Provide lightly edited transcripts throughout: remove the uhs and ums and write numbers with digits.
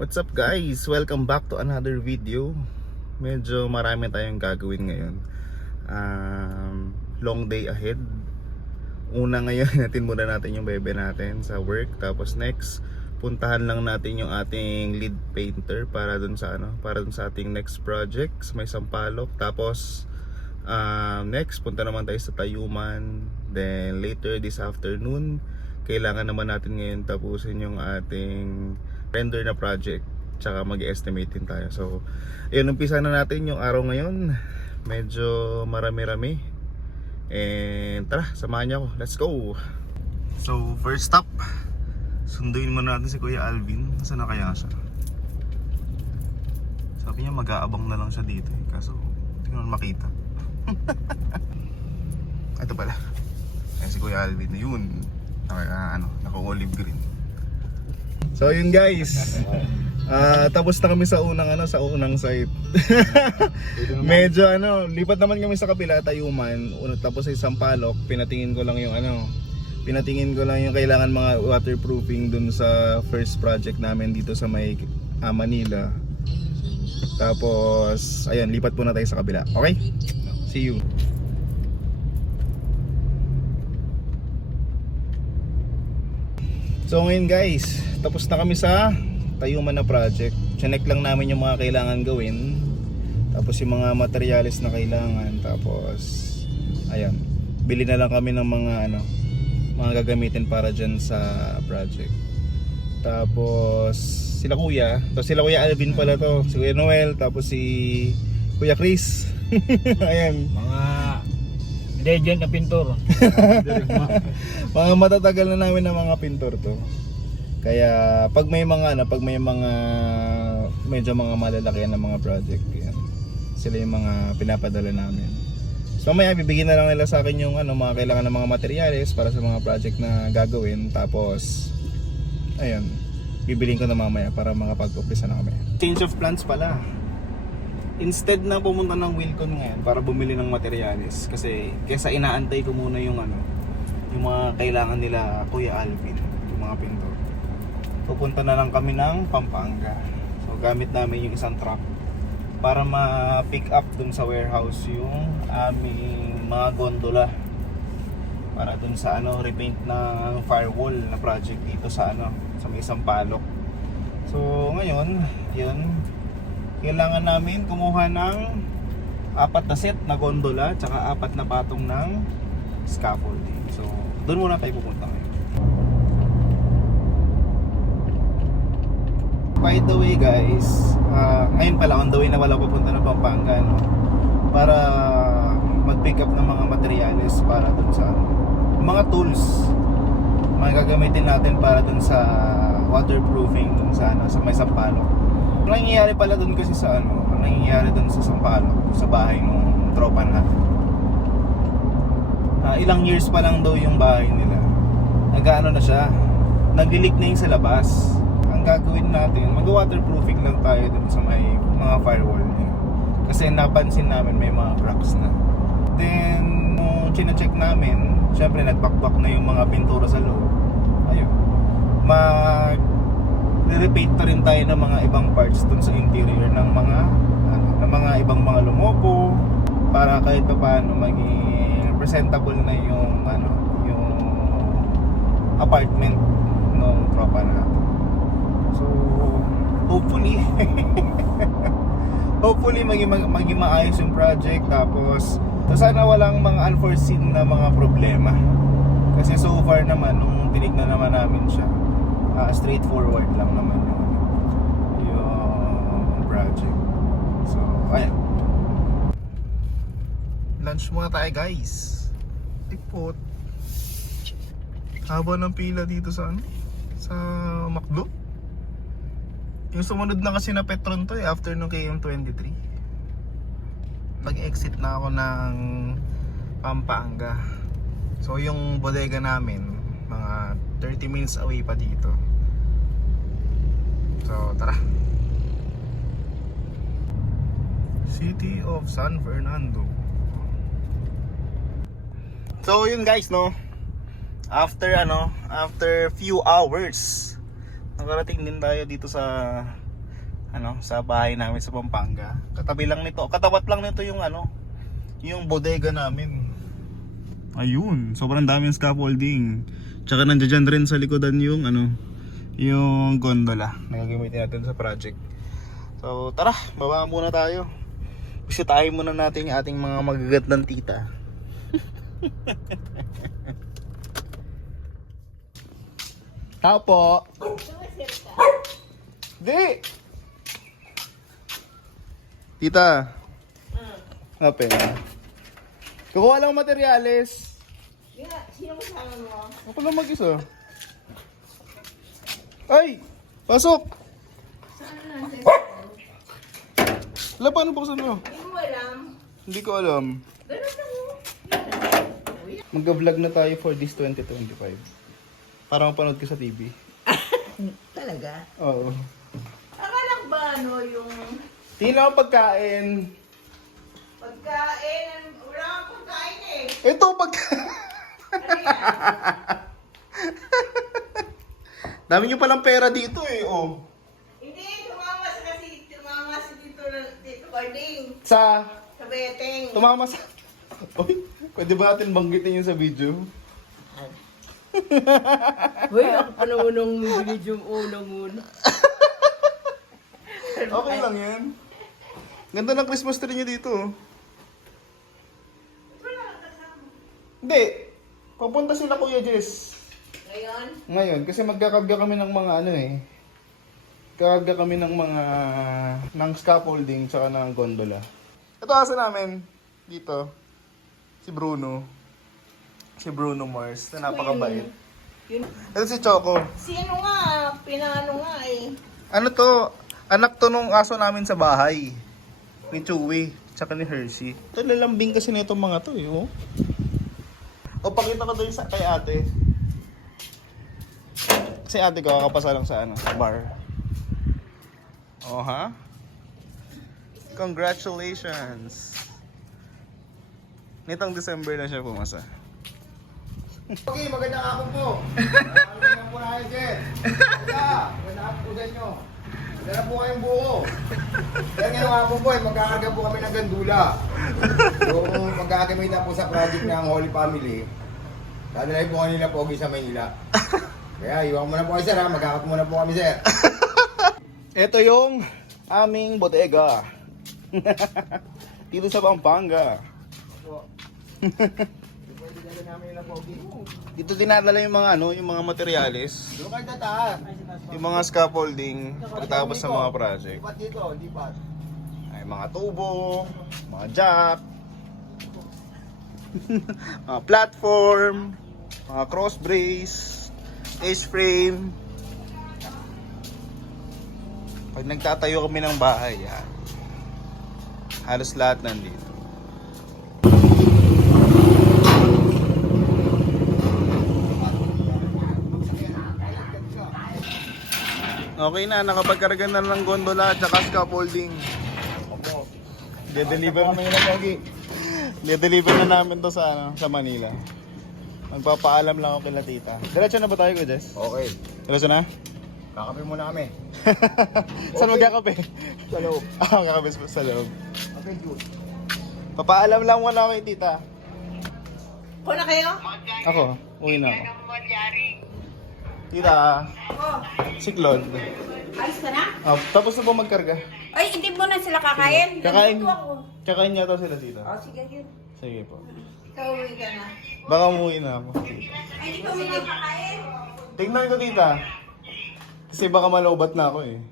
What's up guys? Welcome back to another video. Medyo marami tayong gagawin ngayon. Long day ahead. Una ngayon, natin muna natin yung bebe natin sa work. Tapos next, puntahan lang natin yung ating lead painter para dun sa ating next project sa may Sampaloc. Tapos next, punta naman tayo sa Tayuman. Then later this afternoon, kailangan naman natin ngayon tapusin yung ating render na project, tsaka mag-estimate din tayo. So ayun, umpisa na natin yung araw ngayon. Medyo marami-rami. And tara, samahan niyo ako. Let's go. So first stop, sunduin mo natin si Kuya Alvin. Saan na kaya siya? Sabi niya mag-aabang na lang siya dito eh. Kaso hindi ko naman makita. Ito pala. Ayan si Kuya Alvin. Yun, naka-olive green. So yun guys, tapos na kami sa unang site. Medyo lipat naman kami sa kapila, Tayuman. Tapos sa Sampaloc, pinatingin ko lang yung kailangan mga waterproofing dun sa first project namin dito sa may Manila. Tapos ayan, lipat po na tayo sa kabila. Okay? See you. So ngayon guys, tapos na kami sa Tayuman na project. Chinek lang namin yung mga kailangan gawin. Tapos yung mga materyales na kailangan. Tapos ayan, bili na lang kami ng mga gagamitin para dyan sa project. Tapos sila Kuya Alvin pala to, si Kuya Noel, tapos si Kuya Chris. Ayan, mga legend na pintor. Mga matatagal na namin ng mga pintor to. Kaya pag may mga medyo mga malalaki na mga project, yan, sila yung mga pinapadala namin. So may bibigyan na lang nila sa akin yung mga kailangan ng mga materyales para sa mga project na gagawin. Tapos ayun, bibiliin ko na mamaya para makapag-umpisa na kami. Change of plans pala. Instead na pumunta ng Wilcon ngayon para bumili ng materyales, kasi kesa inaantay ko muna yung mga kailangan nila Kuya Alvin, yung mga pintor, pupunta na lang kami ng Pampanga. So gamit namin yung isang truck para ma-pick up dun sa warehouse yung aming mga gondola para dun sa repaint ng firewall na project dito sa may Sampaloc. So ngayon, yun, kailangan namin kumuha ng 4 na set na gondola tsaka 4 na patong ng scaffolding. So doon muna tayo pupunta ngayon. By the way guys, ngayon pala on the way na wala pupunta ng Pampanga, para mag-pick up ng mga materyales para doon sa mga tools mga gagamitin natin para doon sa waterproofing doon sa may Sampaloc. Ang nangyayari pala doon kasi ang nangyayari doon sa Sampaloc, sa bahay ng tropa natin, ilang years pa lang daw yung bahay nila, na siya, nag-leak na yung sa labas. Ang gagawin natin, mag-waterproofing lang tayo doon sa may mga firewall niya, kasi napansin namin may mga cracks na. Then nung chine-check namin, syempre nagbakbak na yung mga pintura sa loob. Ayun, repaint na rin tayo ng mga ibang parts dun sa interior ng mga ibang mga lumopo, para kahit pa paano maging presentable na yung apartment ng tropa natin. So hopefully maging maayos yung project. Tapos sana walang mga unforeseen na mga problema, kasi so far naman nung tinignan naman namin siya, straightforward lang naman yung project. So ayan, lunch muna tayo guys. Ipot, haba ng pila dito sa McDo. Yung sumunod na kasi na Petron to after nung KM23. Pag-exit na ako ng Pampanga. So yung bodega namin mga 30 minutes away pa dito. So tara. City of San Fernando. So yun guys, after few hours nakarating din tayo dito sa sa bahay namin sa Pampanga. Katapat lang nito yung yung bodega namin. Ayun, sobrang daming scaffolding. Tsaka nandiyan rin sa likodan yung yung gondola na gagamitin natin sa project. So tara, baba muna tayo. Bisitahin muna natin yung ating mga magagandang tita. Tao po. Di. Tita. Open. Kukuha lang ng materyales. Sino kasama mo? Ako lang mag-isa. Ay! Pasok! Wala, paano buksan mo? Hindi mo alam. Hindi ko alam. Ganun lang mo. Mag-vlog na tayo for this 2025. Para mapanood ko sa TV. Talaga? Oo. Akala ko ba yung Tingnan mo pagkain. pagkain? Wala kang pagkain eh. Ito pagkain. Ano yan? Dami nyo palang pera dito eh. Oh. Hindi, tumama si Tito Carding. Sa Sa beteng. tumama sa... Uy, pwede ba natin banggitin yun sa video? Uy, ako pa naman nung video unang-una. Okay lang yan. Ganda ng Christmas tree nyo dito. Hindi. Papunta sila Kuya Jess. Ngayon? Ngayon, kasi magkakarga kami ng mga Kakarga kami ng mga ng scaffolding tsaka ng gondola. Ito asa namin dito. Si Bruno. Si Bruno Mars na napakabait. Yun. Ito si Choco. Si ano nga, pinano nga eh. Ano to? Anak to nung aso namin sa bahay. Ni Chewy, tsaka ni Hershey. Ito lalambing kasi nitong mga to eh. Oh. O pakita ko doon kay ate. Kasi ate ko kakapasa lang sa sa bar. Oh ha? Congratulations! Nitong December na siya pumasa. Okay, magandang hapon po. Magandang po na kayo, sir. Magandang hapon po sa inyo. Magandang po kayong buo. Kaya ngayong hapon po, magkakarga po kami ng gandula. So, magkakamit na po sa project ng Holy Family. Dadalhin po kanila pogi sa Manila. Kaya, iwan mo na po kayo, sir. Magkakat muna po kami, sir. Ito yung aming bodega. Dito sa Pampanga. Pwede dala namin na pogi. Dito dinadala yung mga yung mga materyales, Doon kayo tataas. yung mga scaffolding pagkatapos sa mga project. Lipat dito, lipat. Ay mga tubo, mga jack, mga platform, mga cross brace, H-frame. Pag nagtatayo kami ng bahay, halos lahat nandito. Okay na, nakapagkarga na ng gondola at saka scaffolding. Opo. De-deliver Kami na pogi. De-deliver na namin to sa Manila. Magpapaalam lang ako kila tita. Diretso na ba tayo, Jess? Okay. Diretso na? Kakape muna kami. Saan magkakape? Sa loob. Kakape sa loob. Okay, good. Papaalam lang muna ako kay tita. Kuha na kayo? Ako, uwi na ako. Tita, si Claude. Ayos ka na? Tapos na ba magkarga? Ay, hindi mo na sila kakain. Kakain. Nandito ako. Kakain niya to sila tita. Oh, sige, yun. Sige po. Ikaw uwi ka na. Baka umuwi na ako. Ay, hindi ko muna kakain. Tingnan ko tita. Kasi baka malobat na ako eh.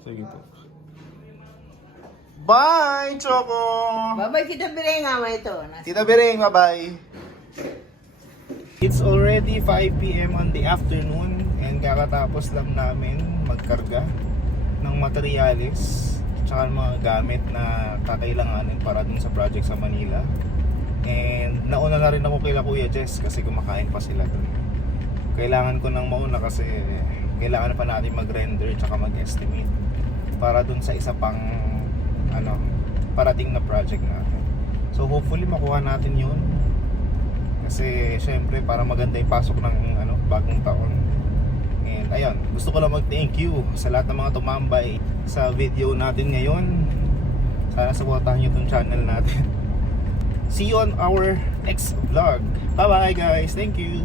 Sige po. Bye, Choco! Babay kita birenga mo ito. Tita Bereng, bye-bye! It's already 5 PM on the afternoon and kakatapos lang namin magkarga ng materyales tsaka ng mga gamit na kakailanganin para dun sa project sa Manila. And nauna na rin ako kila Kuya Jess kasi kumakain pa sila dun. Kailangan ko nang mauna kasi kailangan pa natin mag-render tsaka mag-estimate para dun sa isa pang parating na project natin. So hopefully makuha natin yun. Kasi syempre para maganda yung pasok ng bagong taon. And ayun, gusto ko lang mag-thank you sa lahat ng mga tumambay sa video natin ngayon. Sana supportahan nyo itong channel natin. See you on our next vlog. Bye bye guys, thank you.